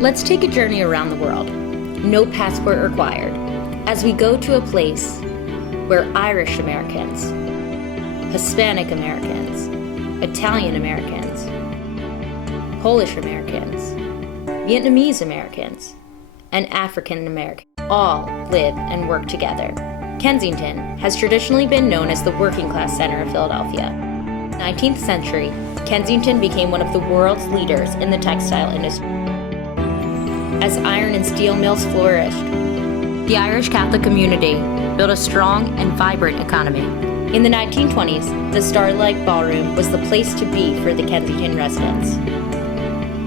Let's take a journey around the world. No passport required, as we go to a place where Irish Americans, Hispanic Americans, Italian Americans, Polish Americans, Vietnamese Americans, and African Americans all live and work together. Kensington has traditionally been known as the working class center of Philadelphia. In the 19th century, Kensington became one of the world's leaders in the textile industry. As iron and steel mills flourished, the Irish Catholic community built a strong and vibrant economy. In the 1920s, the Starlight Ballroom was the place to be for the Kensington residents.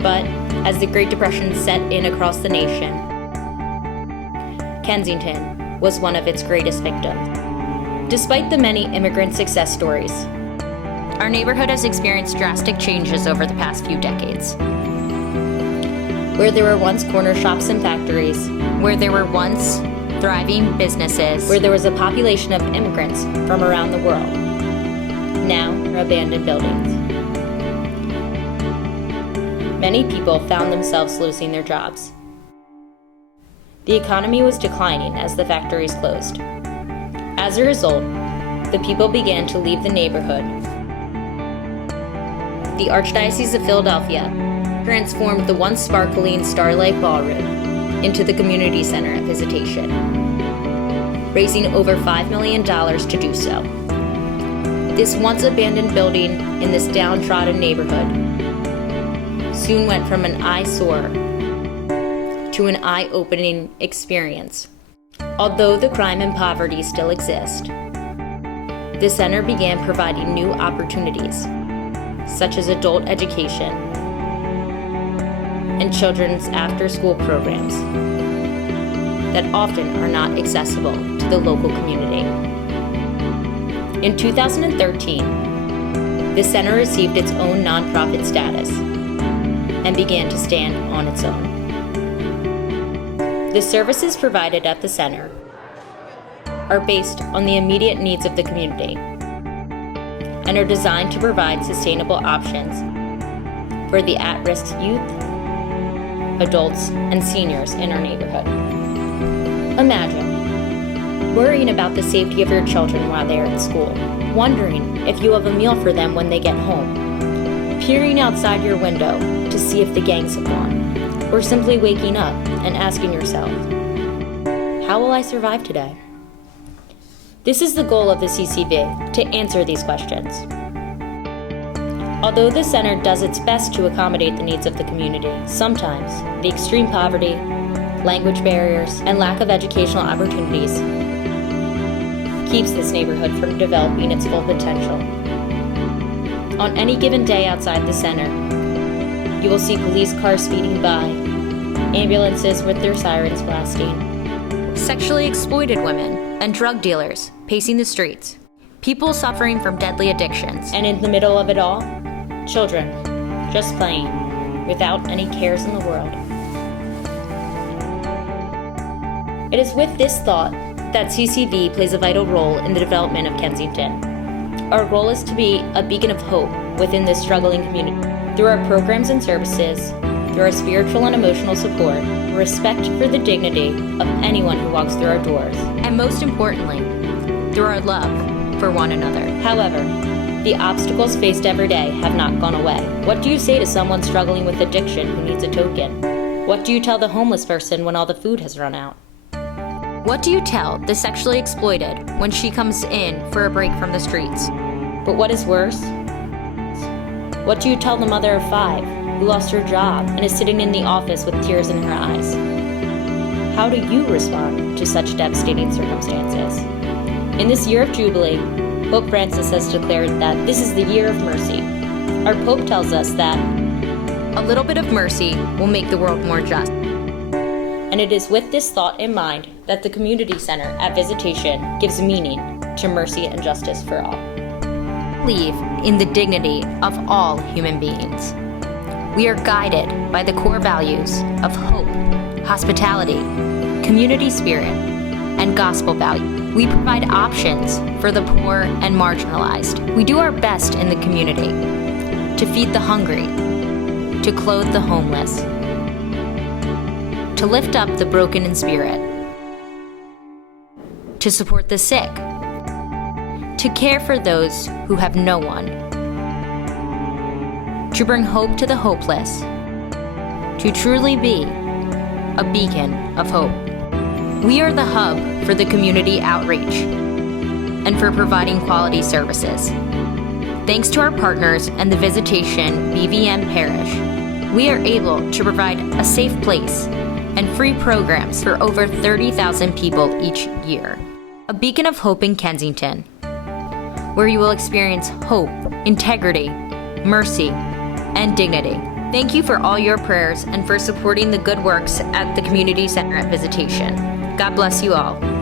But as the Great Depression set in across the nation, Kensington was one of its greatest victims. Despite the many immigrant success stories, our neighborhood has experienced drastic changes over the past few decades. Where there were once corner shops and factories, where there were once thriving businesses, where there was a population of immigrants from around the world, now are abandoned buildings. Many people found themselves losing their jobs. The economy was declining as the factories closed. As a result, the people began to leave the neighborhood. The Archdiocese of Philadelphia transformed the once sparkling Starlight Ballroom into the community center of visitation, raising over $5 million to do so. This once abandoned building in this downtrodden neighborhood soon went from an eyesore to an eye-opening experience. Although the crime and poverty still exist, the center began providing new opportunities, such as adult education and children's after-school programs that often are not accessible to the local community. In 2013, the center received its own nonprofit status and began to stand on its own. The services provided at the center are based on the immediate needs of the community and are designed to provide sustainable options for the at-risk youth, adults, and seniors in our neighborhood. Imagine worrying about the safety of your children while they are at school, wondering if you have a meal for them when they get home, peering outside your window to see if the gangs have gone, or simply waking up and asking yourself, how will I survive today? This is the goal of the CCV, to answer these questions. Although the center does its best to accommodate the needs of the community, sometimes the extreme poverty, language barriers, and lack of educational opportunities keeps this neighborhood from developing its full potential. On any given day outside the center, you will see police cars speeding by, ambulances with their sirens blasting, sexually exploited women and drug dealers pacing the streets, people suffering from deadly addictions, and in the middle of it all, children just playing without any cares in the world. It is with this thought that CCV plays a vital role in the development of Kensington. Our goal is to be a beacon of hope within this struggling community. Through our programs and services, through our spiritual and emotional support, respect for the dignity of anyone who walks through our doors, and most importantly, through our love for one another. However, the obstacles faced every day have not gone away. What do you say to someone struggling with addiction who needs a token? What do you tell the homeless person when all the food has run out? What do you tell the sexually exploited when she comes in for a break from the streets? But what is worse? What do you tell the mother of 5 who lost her job and is sitting in the office with tears in her eyes? How do you respond to such devastating circumstances? In this year of Jubilee, Pope Francis has declared that this is the year of mercy. Our Pope tells us that a little bit of mercy will make the world more just. And it is with this thought in mind that the Community Center at Visitation gives meaning to mercy and justice for all. Believe in the dignity of all human beings. We are guided by the core values of hope, hospitality, community spirit, and gospel value. We provide options for the poor and marginalized. We do our best in the community to feed the hungry, to clothe the homeless, to lift up the broken in spirit, to support the sick, to care for those who have no one, to bring hope to the hopeless, to truly be a beacon of hope. We are the hub for the community outreach and for providing quality services. Thanks to our partners and the Visitation BVM Parish, we are able to provide a safe place and free programs for over 30,000 people each year. A beacon of hope in Kensington, where you will experience hope, integrity, mercy, and dignity. Thank you for all your prayers and for supporting the good works at the Community Center at Visitation. God bless you all.